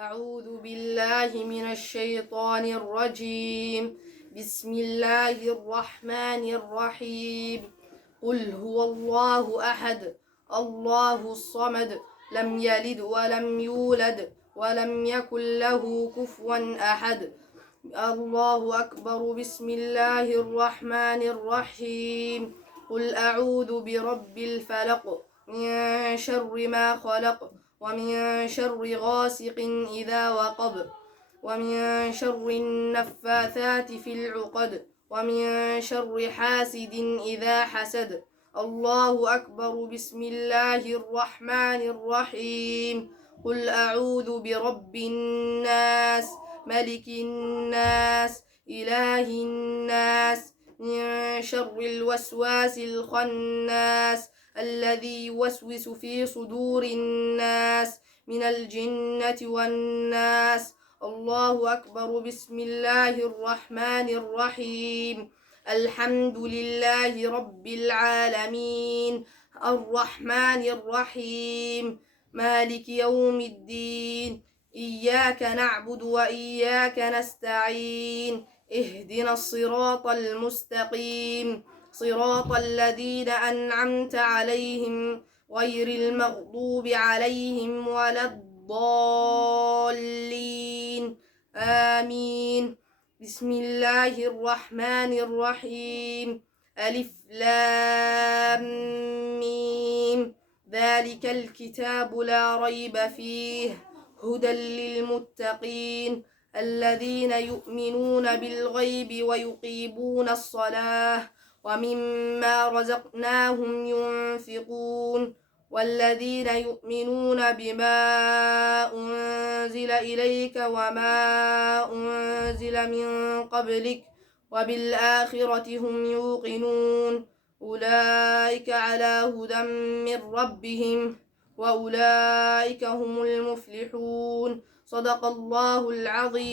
أعوذ بالله من الشيطان الرجيم. بسم الله الرحمن الرحيم. قل هو الله أحد الله الصمد لم يلد ولم يولد ولم يكن له كفوا أحد. الله أكبر. بسم الله الرحمن الرحيم. قل أعوذ برب الفلق من شر ما خلق ومن شر غاسق إذا وقب ومن شر النفاثات في العقد ومن شر حاسد إذا حسد. الله أكبر. بسم الله الرحمن الرحيم. قل أعوذ برب الناس ملك الناس إله الناس من شر الوسواس الخناس الذي يوسوس في صدور الناس من الجنة والناس. الله أكبر. بسم الله الرحمن الرحيم. الحمد لله رب العالمين الرحمن الرحيم مالك يوم الدين. إياك نعبد وإياك نستعين. اهدنا الصراط المستقيم صراط الذين أنعمت عليهم غير المغضوب عليهم ولا الضالين آمين. بسم الله الرحمن الرحيم. ألف لام ميم. ذلك الكتاب لا ريب فيه هدى للمتقين الذين يؤمنون بالغيب ويقيمون الصلاة ومما رزقناهم ينفقون والذين يؤمنون بما أنزل إليك وما أنزل من قبلك وبالآخرة هم يوقنون. أولئك على هدى من ربهم وأولئك هم المفلحون. صدق الله العظيم.